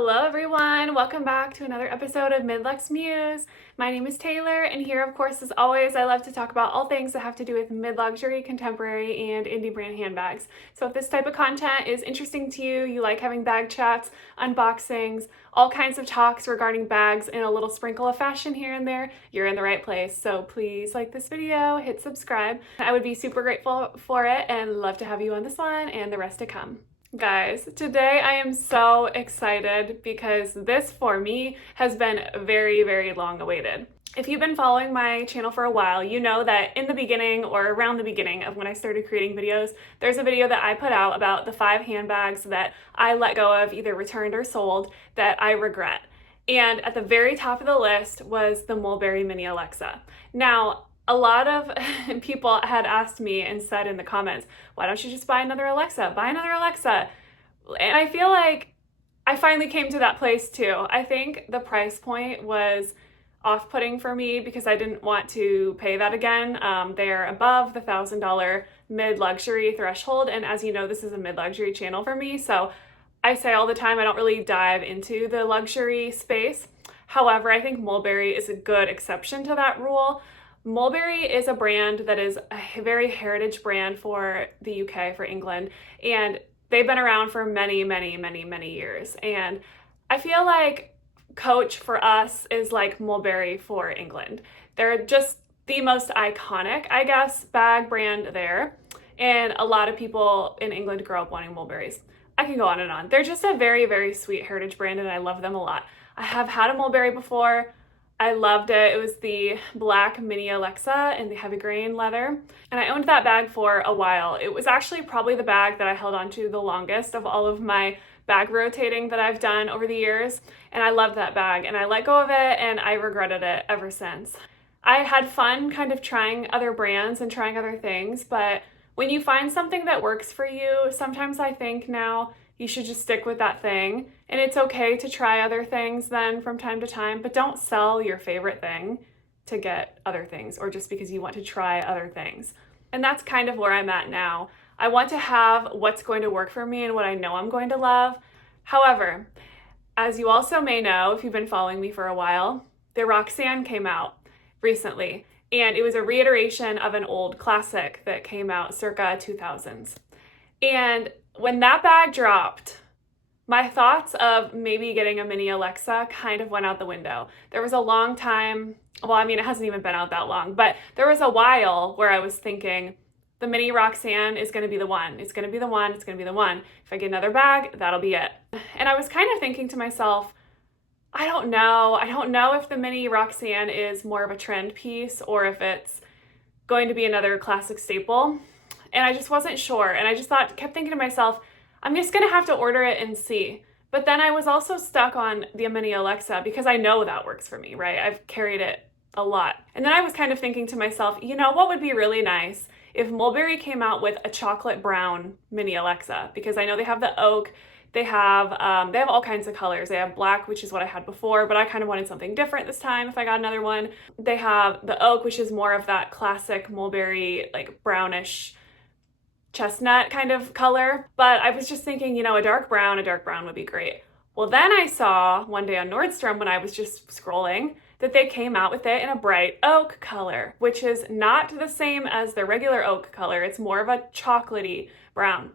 Hello everyone, welcome back to another episode of Midluxemuse. My name is Taylor, and here, of course, as always, I love to talk about all things that have to do with mid-luxury, contemporary, and indie brand handbags. So if this type of content is interesting to you, you like having bag chats, unboxings, all kinds of talks regarding bags, and a little sprinkle of fashion here and there, you're in the right place. So please like this video, hit subscribe. I would be super grateful for it and love to have you on this one and the rest to come. Guys, today I am so excited because this for me has been very long awaited. If you've been following my channel for a while, you know that in the beginning or around the beginning of when I started creating videos, there's a video that I put out about the 5 handbags that I let go of, either returned or sold, that I regret. And at the very top of the list was the Mulberry Mini Alexa. Now, a lot of people had asked me and said in the comments, why don't you just buy another Alexa? Buy another Alexa. And I feel like I finally came to that place too. I think the price point was off-putting for me because I didn't want to pay that again. They're above the $1,000 mid-luxury threshold. And as you know, this is a mid-luxury channel for me. So I say all the time, I don't really dive into the luxury space. However, I think Mulberry is a good exception to that rule. Mulberry is a brand that is a very heritage brand for the UK, for England, and they've been around for many years. And I feel like Coach for us is like Mulberry for England. They're just the most iconic, I guess, bag brand there. And a lot of people in England grow up wanting Mulberries. I can go on and on. They're just a very sweet heritage brand, and I love them a lot. I have had a Mulberry before. I loved it. It was the black Mini Alexa in the heavy grain leather. And I owned that bag for a while. It was actually probably the bag that I held on to the longest of all of my bag rotating that I've done over the years. And I loved that bag, and I let go of it, and I regretted it ever since. I had fun kind of trying other brands and trying other things, but when you find something that works for you, sometimes I think now you should just stick with that thing. And it's okay to try other things then from time to time, but don't sell your favorite thing to get other things or just because you want to try other things. And that's kind of where I'm at now. I want to have what's going to work for me and what I know I'm going to love. However, as you also may know, if you've been following me for a while, the Roxanne came out recently, and it was a reiteration of an old classic that came out circa 2000s. And when that bag dropped, my thoughts of maybe getting a Mini Alexa kind of went out the window. There was a long time, well, I mean, it hasn't even been out that long, but there was a while where I was thinking, the Mini Roxanne is going to be the one. It's going to be the one. It's going to be the one. If I get another bag, that'll be it. And I was kind of thinking to myself, I don't know. I don't know if the Mini Roxanne is more of a trend piece or if it's going to be another classic staple. And I just wasn't sure. And I just kept thinking to myself, I'm just gonna have to order it and see. But then I was also stuck on the Mini Alexa because I know that works for me, right? I've carried it a lot. And then I was kind of thinking to myself, you know, what would be really nice if Mulberry came out with a chocolate brown Mini Alexa? Because I know they have the oak, they have all kinds of colors. They have black, which is what I had before, but I kind of wanted something different this time if I got another one. They have the oak, which is more of that classic Mulberry, like brownish, chestnut kind of color, but I was just thinking, you know, a dark brown would be great. Well, then I saw one day on Nordstrom when I was just scrolling that they came out with it in a bright oak color, which is not the same as the regular oak color. It's more of a chocolatey brown.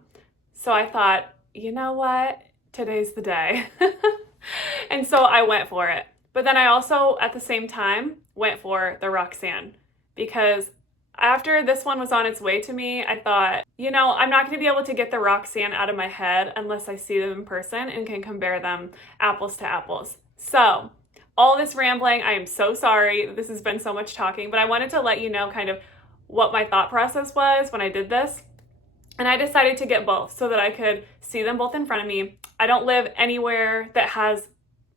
So I thought, you know what? Today's the day. And so I went for it. But then I also, at the same time, went for the Roxanne because after this one was on its way to me, I thought, you know, I'm not going to be able to get the Roxanne out of my head unless I see them in person and can compare them apples to apples. So, all this rambling, I am so sorry. This has been so much talking, but I wanted to let you know kind of what my thought process was when I did this. And I decided to get both so that I could see them both in front of me. I don't live anywhere that has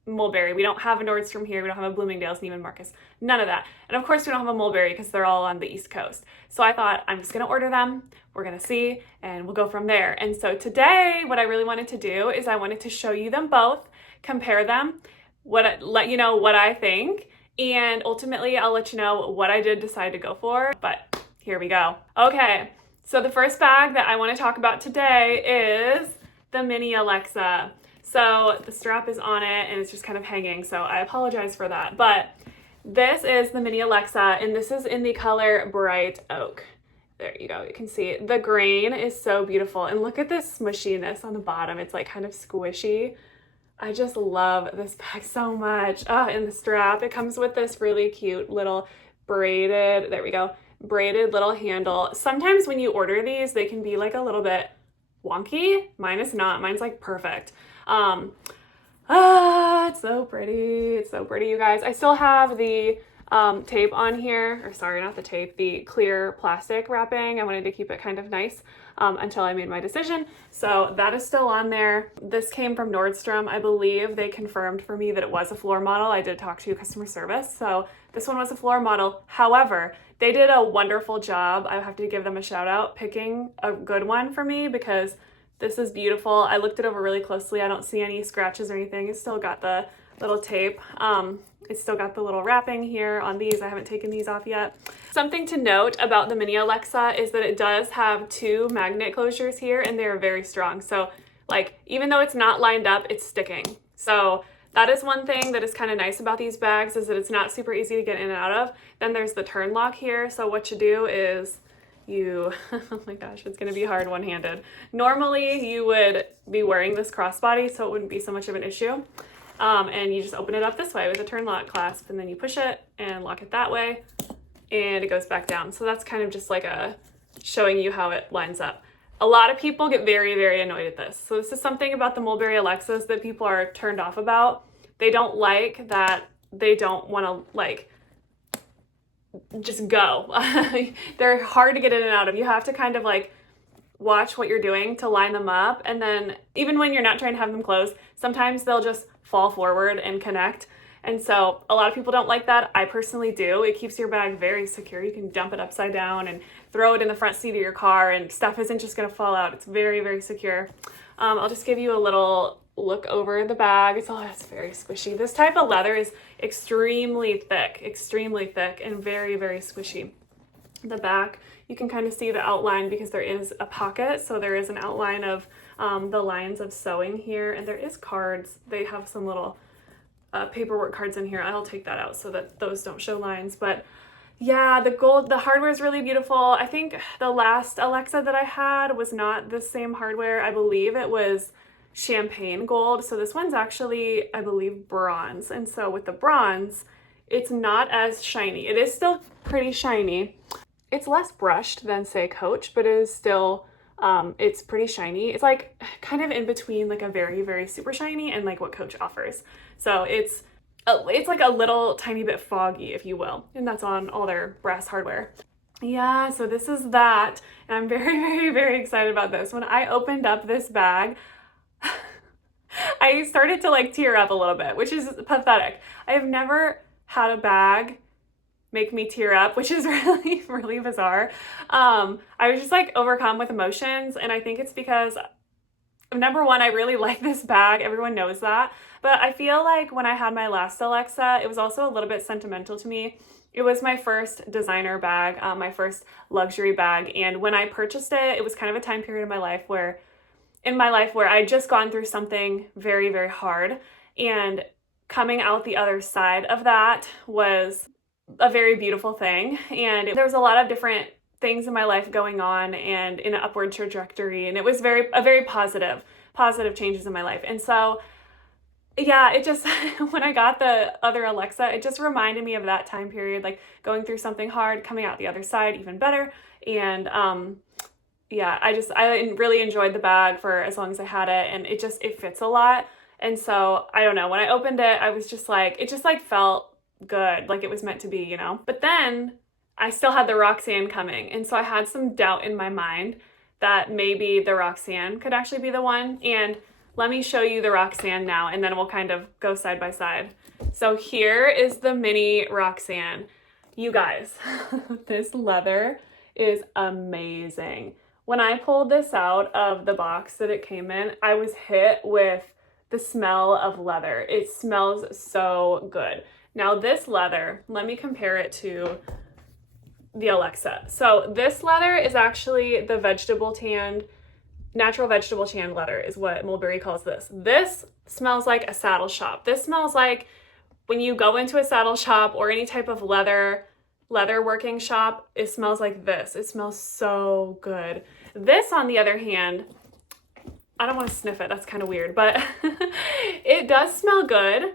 Mulberry. We don't have a Nordstrom here. We don't have a Bloomingdale's, Neiman Marcus. None of that. And of course we don't have a Mulberry because they're all on the East Coast. So I thought I'm just going to order them. We're going to see and we'll go from there. And so today what I really wanted to do is I wanted to show you them both, compare them, let you know what I think, and ultimately I'll let you know what I did decide to go for. But here we go. Okay. So the first bag that I want to talk about today is the Mini Alexa. So the strap is on it and it's just kind of hanging. So I apologize for that. But this is the Mini Alexa, and this is in the color Bright Oak. There you go. You can see the grain is so beautiful. And look at this smushiness on the bottom. It's like kind of squishy. I just love this bag so much. And the strap, it comes with this really cute little braided, there we go, braided little handle. Sometimes when you order these, they can be like a little bit wonky. Mine is not. Mine's like perfect. It's so pretty. It's so pretty, you guys. I still have the tape on here, or sorry, not the tape, the clear plastic wrapping. I wanted to keep it kind of nice until I made my decision. So that is still on there. This came from Nordstrom. I believe they confirmed for me that it was a floor model. I did talk to customer service. So this one was a floor model. However, they did a wonderful job. I have to give them a shout out picking a good one for me because this is beautiful. I looked it over really closely. I don't see any scratches or anything. It's still got the little tape. It's still got the little wrapping here on these. I haven't taken these off yet. Something to note about the Mini Alexa is that it does have 2 magnet closures here, and they're very strong. So like, even though it's not lined up, it's sticking. So that is one thing that is kind of nice about these bags, is that it's not super easy to get in and out of. Then there's the turn lock here. So what you do is you, oh my gosh, it's gonna be hard one-handed. Normally you would be wearing this crossbody, so it wouldn't be so much of an issue. And you just open it up this way with a turn lock clasp, and then you push it and lock it that way, and it goes back down. So that's kind of just like showing you how it lines up. A lot of people get very, very annoyed at this. So this is something about the Mulberry Alexas that people are turned off about. They don't like that. They don't want to like just go. They're hard to get in and out of. You have to kind of like watch what you're doing to line them up. And then even when you're not trying to have them close, sometimes they'll just fall forward and connect. And so a lot of people don't like that. I personally do. It keeps your bag very secure. You can dump it upside down and throw it in the front seat of your car, and stuff isn't just going to fall out. It's very, very secure. I'll just give you a little look over the bag. It's very squishy. This type of leather is extremely thick, and very, very squishy. The back, you can kind of see the outline because there is a pocket. So there is an outline of the lines of sewing here, and there is cards. They have some little paperwork cards in here. I'll take that out so that those don't show lines. But yeah, the hardware is really beautiful. I think the last Alexa that I had was not the same hardware. I believe it was champagne gold. So this one's actually, I believe, bronze. And so with the bronze, it's not as shiny. It is still pretty shiny. It's less brushed than, say, Coach, but it is still, it's pretty shiny. It's like kind of in between like a very, very super shiny and like what Coach offers. So it's like a little tiny bit foggy, if you will. And that's on all their brass hardware. Yeah, so this is that. And I'm very, very, very excited about this. When I opened up this bag, I started to like tear up a little bit, which is pathetic. I have never had a bag make me tear up, which is really, really bizarre. I was just like overcome with emotions. And I think it's because, number one, I really like this bag. Everyone knows that. But I feel like when I had my last Alexa, it was also a little bit sentimental to me. It was my first designer bag, my first luxury bag. And when I purchased it, it was kind of a time period in my life where I had just gone through something very, very hard. And coming out the other side of that was a very beautiful thing. And there was a lot of different things in my life going on and in an upward trajectory. And it was a very positive changes in my life. And so, yeah, it just, when I got the other Alexa, it just reminded me of that time period, like going through something hard, coming out the other side even better. And yeah, I really enjoyed the bag for as long as I had it, and it fits a lot. And so, I don't know, when I opened it, I was just like, it just like felt good, like it was meant to be, you know? But then I still had the Roxanne coming. And so I had some doubt in my mind that maybe the Roxanne could actually be the one. And let me show you the Roxanne now, and then we'll kind of go side by side. So here is the Mini Roxanne. You guys, this leather is amazing. When I pulled this out of the box that it came in, I was hit with the smell of leather. It smells so good. Now this leather, let me compare it to the Alexa. So this leather is actually the vegetable tanned natural vegetable tanned leather is what Mulberry calls this. This smells like a saddle shop. This smells like when you go into a saddle shop or any type of leather working shop, it smells like this. It smells so good. This, on the other hand, I don't want to sniff it. That's kind of weird, but it does smell good.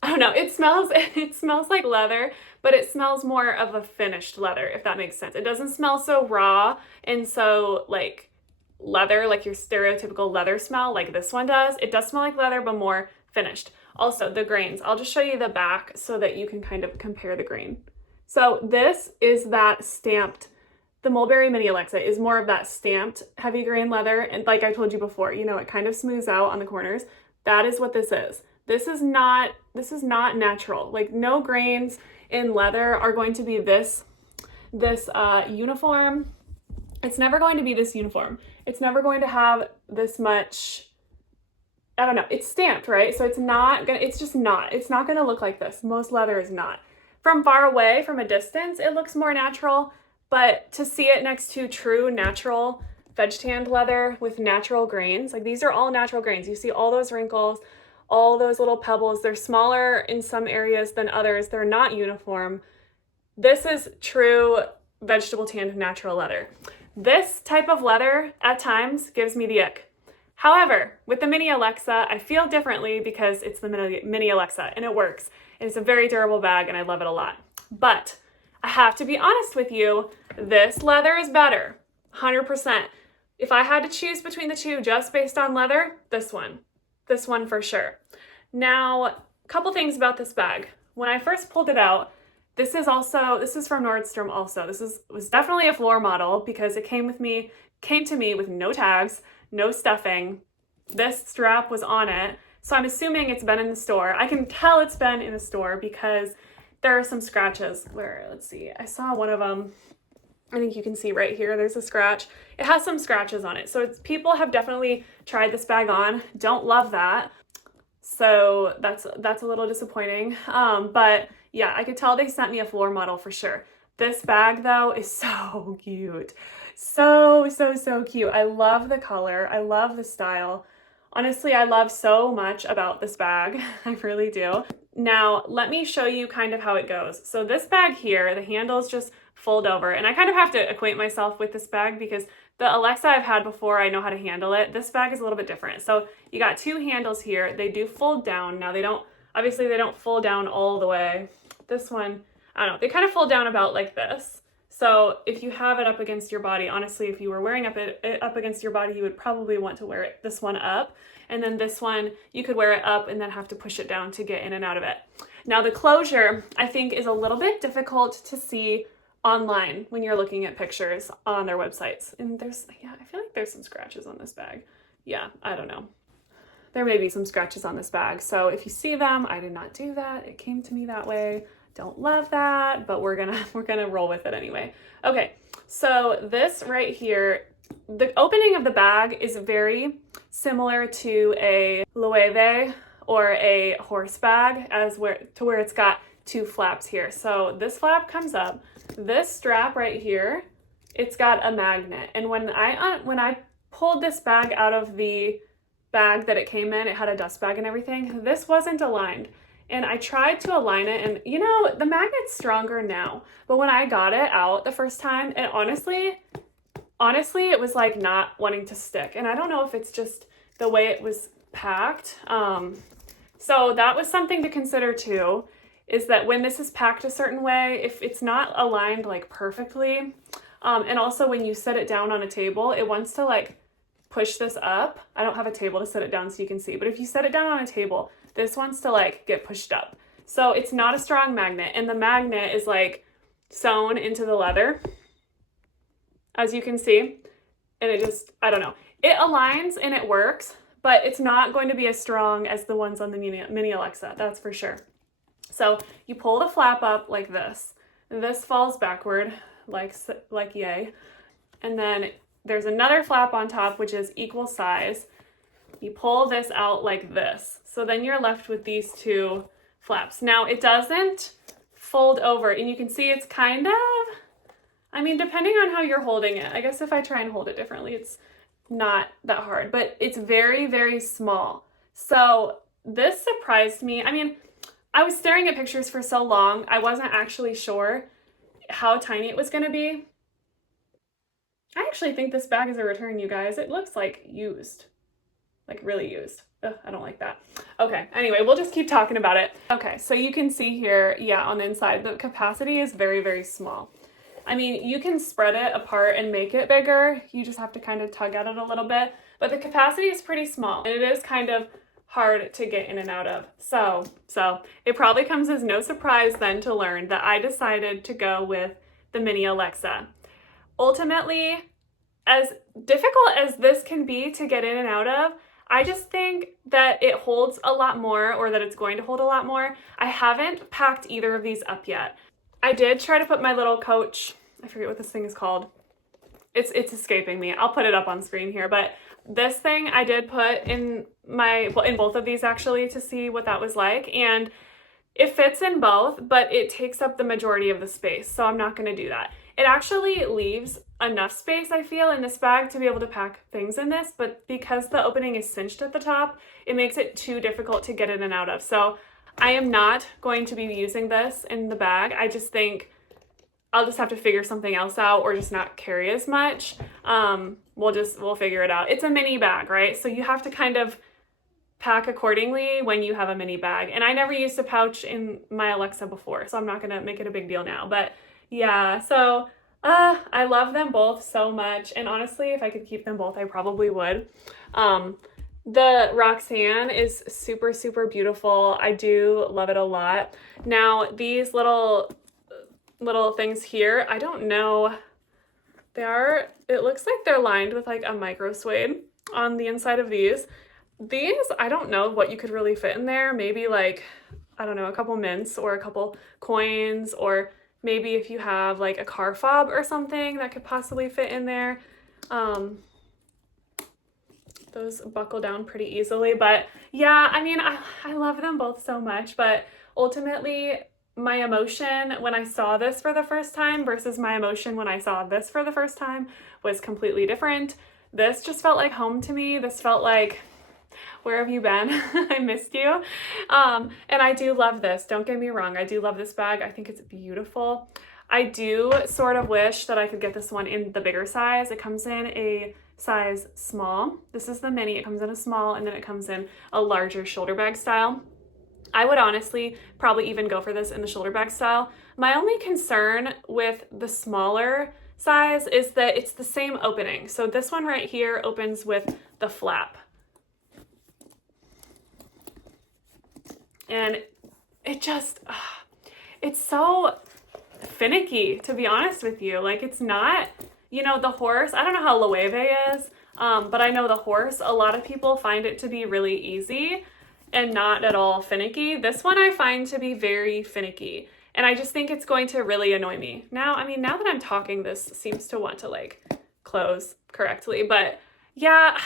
I don't know. It smells like leather, but it smells more of a finished leather, if that makes sense. It doesn't smell so raw and so like leather, like your stereotypical leather smell like this one does. It does smell like leather, but more finished. Also, the grains. I'll just show you the back so that you can kind of compare the grain. So this is that stamped. The Mulberry Mini Alexa is more of that stamped heavy grain leather. And like I told you before, you know, it kind of smooths out on the corners. That is what this is. This is not natural. Like, no grains in leather are going to be this uniform. It's never going to be this uniform. It's never going to have this much, I don't know, it's stamped, right? So it's not gonna look like this. Most leather is not. From far away, from a distance, it looks more natural, but to see it next to true natural veg tanned leather with natural grains, like these are all natural grains. You see all those wrinkles, all those little pebbles. They're smaller in some areas than others. They're not uniform. This is true vegetable tanned natural leather. This type of leather at times gives me the ick. However, with the Mini Alexa, I feel differently because it's the Mini Alexa and it works. And it's a very durable bag and I love it a lot. But I have to be honest with you, this leather is better, 100%. If I had to choose between the two just based on leather, this one for sure. Now, a couple things about this bag. When I first pulled it out, this is from Nordstrom also. Was definitely a floor model because it came to me with no tags, no stuffing. This strap was on it. So I'm assuming it's been in the store. I can tell it's been in the store because there are some scratches where, let's see, I saw one of them. I think you can see right here, there's a scratch. It has some scratches on it. So people have definitely tried this bag on. Don't love that. So that's a little disappointing. But yeah, I could tell they sent me a floor model for sure. This bag though is so cute. So cute. I love the color. I love the style. Honestly, I love so much about this bag. I really do. Now, let me show you kind of how it goes. So this bag here, the handles just fold over, and I kind of have to acquaint myself with this bag because the Alexa I've had before, I know how to handle it. This bag is a little bit different. So you got two handles here. They do fold down. Now they don't fold down all the way. This one, I don't know, they kind of fold down about like this. So if you have it up against your body, honestly, if you were wearing it up against your body, you would probably want to wear this one up. And then this one, you could wear it up and then have to push it down to get in and out of it. Now the closure, I think, is a little bit difficult to see online when you're looking at pictures on their websites. And I feel like there's some scratches on this bag. Yeah, I don't know. There may be some scratches on this bag. So if you see them, I did not do that. It came to me that way. Don't love that, but we're gonna roll with it anyway. Okay, so this right here, the opening of the bag is very similar to a Loewe or a horse bag to where it's got two flaps here. So this flap comes up. This strap right here, it's got a magnet. And when I pulled this bag out of the bag that it came in, it had a dust bag and everything. This wasn't aligned. And I tried to align it, and you know, the magnet's stronger now. But when I got it out the first time, and honestly, it was like not wanting to stick. And I don't know if it's just the way it was packed. So that was something to consider too, is that when this is packed a certain way, if it's not aligned like perfectly, and also when you set it down on a table, it wants to like push this up. I don't have a table to set it down so you can see, but if you set it down on a table, this wants to like get pushed up. So it's not a strong magnet, and the magnet is like sewn into the leather, as you can see. And it just, I don't know. It aligns and it works, but it's not going to be as strong as the ones on the Mini Alexa, that's for sure. So you pull the flap up like this. This falls backward, like yay. And then there's another flap on top, which is equal size. You pull this out like this. So then you're left with these two flaps. Now it doesn't fold over, and you can see it's kind of, I mean, depending on how you're holding it, I guess if I try and hold it differently, it's not that hard, but it's very, very small. So this surprised me. I mean, I was staring at pictures for so long, I wasn't actually sure how tiny it was going to be. I actually think this bag is a return, you guys. It looks like used, like really used. Ugh, I don't like that. Okay, anyway, we'll just keep talking about it. Okay, so you can see here, yeah, on the inside, the capacity is very, very small. I mean, you can spread it apart and make it bigger. You just have to kind of tug at it a little bit, but the capacity is pretty small and it is kind of hard to get in and out of. So it probably comes as no surprise then to learn that I decided to go with the Mini Alexa. Ultimately, as difficult as this can be to get in and out of, I just think that it holds a lot more, or that it's going to hold a lot more. I haven't packed either of these up yet. I did try to put my little coach, I forget what this thing is called. It's escaping me. I'll put it up on screen here, but this thing I did put in in both of these actually to see what that was like, and it fits in both, but it takes up the majority of the space, so I'm not going to do that. It actually leaves enough space, I feel, in this bag to be able to pack things in this, but because the opening is cinched at the top, it makes it too difficult to get in and out of. So I am not going to be using this in the bag. I just think I'll just have to figure something else out, or just not carry as much. We'll figure it out. It's a mini bag, right? So you have to kind of pack accordingly when you have a mini bag. And I never used a pouch in my Alexa before, so I'm not gonna make it a big deal now. But yeah, so I love them both so much. And honestly, if I could keep them both, I probably would. The Roxanne is super, super beautiful. I do love it a lot. Now, these little things here, I don't know. It looks like they're lined with like a micro suede on the inside of these. These, I don't know what you could really fit in there. Maybe like, I don't know, a couple mints or a couple coins, or maybe if you have like a car fob or something that could possibly fit in there. Those buckle down pretty easily, but yeah, I mean, I love them both so much, but ultimately my emotion when I saw this for the first time versus my emotion when I saw this for the first time was completely different. This just felt like home to me. This felt like, where have you been? I missed you. And I do love this. Don't get me wrong. I do love this bag. I think it's beautiful. I do sort of wish that I could get this one in the bigger size. It comes in a size small. This is the mini. It comes in a small, and then it comes in a larger shoulder bag style. I would honestly probably even go for this in the shoulder bag style. My only concern with the smaller size is that it's the same opening. So this one right here opens with the flap. And it just, it's so finicky, to be honest with you. Like, it's not, you know, the horse, I don't know how Loewe is, but I know the horse, a lot of people find it to be really easy and not at all finicky. This one I find to be very finicky, and I just think it's going to really annoy me. Now, I mean, now that I'm talking, this seems to want to like close correctly, but yeah,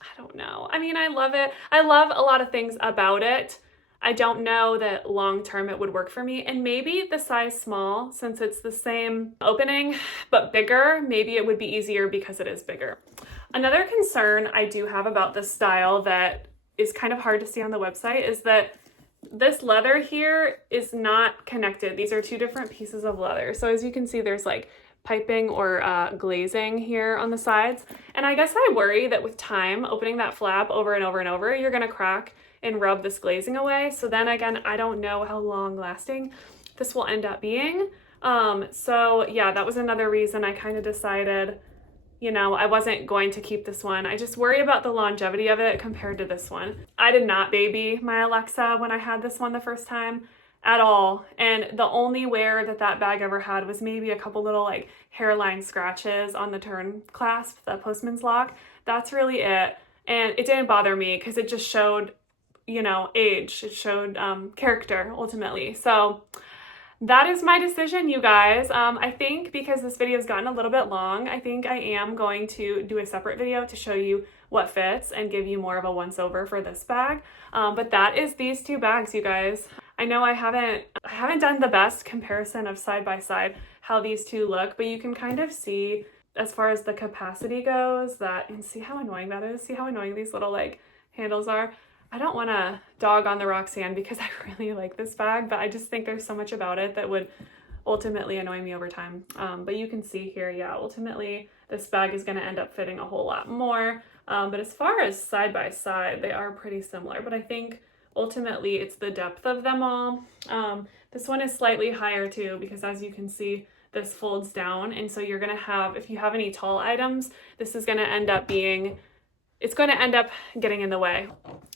I don't know. I mean, I love it. I love a lot of things about it. I don't know that long term it would work for me, and maybe the size small, since it's the same opening but bigger, maybe it would be easier because it is bigger. Another concern I do have about this style that is kind of hard to see on the website is that this leather here is not connected. These are two different pieces of leather. So as you can see, there's like piping or glazing here on the sides. And I guess I worry that with time, opening that flap over and over and over, you're gonna crack and rub this glazing away. So then again, I don't know how long lasting this will end up being. So yeah, that was another reason I kind of decided, you know, I wasn't going to keep this one. I just worry about the longevity of it compared to this one. I did not baby my Alexa when I had this one the first time at all. And the only wear that that bag ever had was maybe a couple little like hairline scratches on the turn clasp, the postman's lock. That's really it. And it didn't bother me because it just showed, you know, age. It showed character ultimately. So that is my decision, you guys. I think because this video has gotten a little bit long, I think I am going to do a separate video to show you what fits and give you more of a once over for this bag. But that is these two bags, you guys. I know I haven't done the best comparison of side by side how these two look, but you can kind of see as far as the capacity goes that, and see how annoying that is. See how annoying these little like handles are. I don't want to dog on the Roxanne because I really like this bag, but I just think there's so much about it that would ultimately annoy me over time. But you can see here, yeah, ultimately this bag is going to end up fitting a whole lot more. But as far as side by side, they are pretty similar, but I think ultimately it's the depth of them all. This one is slightly higher too, because as you can see, this folds down. And so you're going to have, if you have any tall items, this is going to end up being, it's going to end up getting in the way.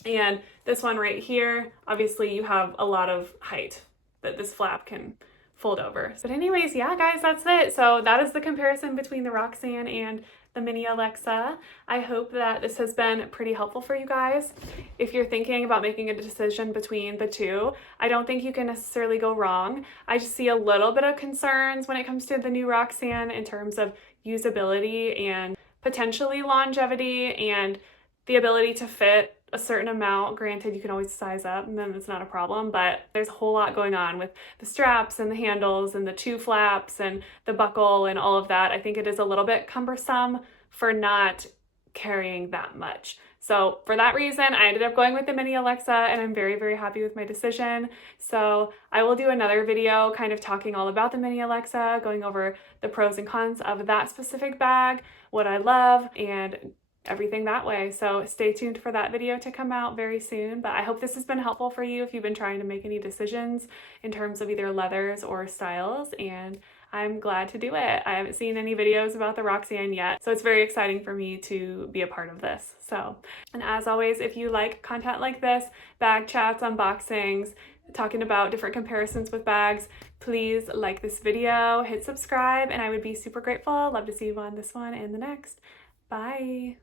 And this one right here, obviously you have a lot of height that this flap can fold over. But anyways, yeah, guys, that's it. So that is the comparison between the Roxanne and the Mini Alexa. I hope that this has been pretty helpful for you guys. If you're thinking about making a decision between the two, I don't think you can necessarily go wrong. I just see a little bit of concerns when it comes to the new Roxanne in terms of usability and potentially longevity and the ability to fit a certain amount. Granted, you can always size up and then it's not a problem, but there's a whole lot going on with the straps and the handles and the two flaps and the buckle and all of that. I think it is a little bit cumbersome for not carrying that much. So for that reason, I ended up going with the Mini Alexa, and I'm very, very happy with my decision. So I will do another video kind of talking all about the Mini Alexa, going over the pros and cons of that specific bag, what I love, and everything that way. So stay tuned for that video to come out very soon. But I hope this has been helpful for you if you've been trying to make any decisions in terms of either leathers or styles, and I'm glad to do it. I haven't seen any videos about the Roxanne yet, so it's very exciting for me to be a part of this. So, and as always, if you like content like this, bag chats, unboxings, talking about different comparisons with bags, please like this video, hit subscribe, and I would be super grateful. Love to see you on this one and the next. Bye.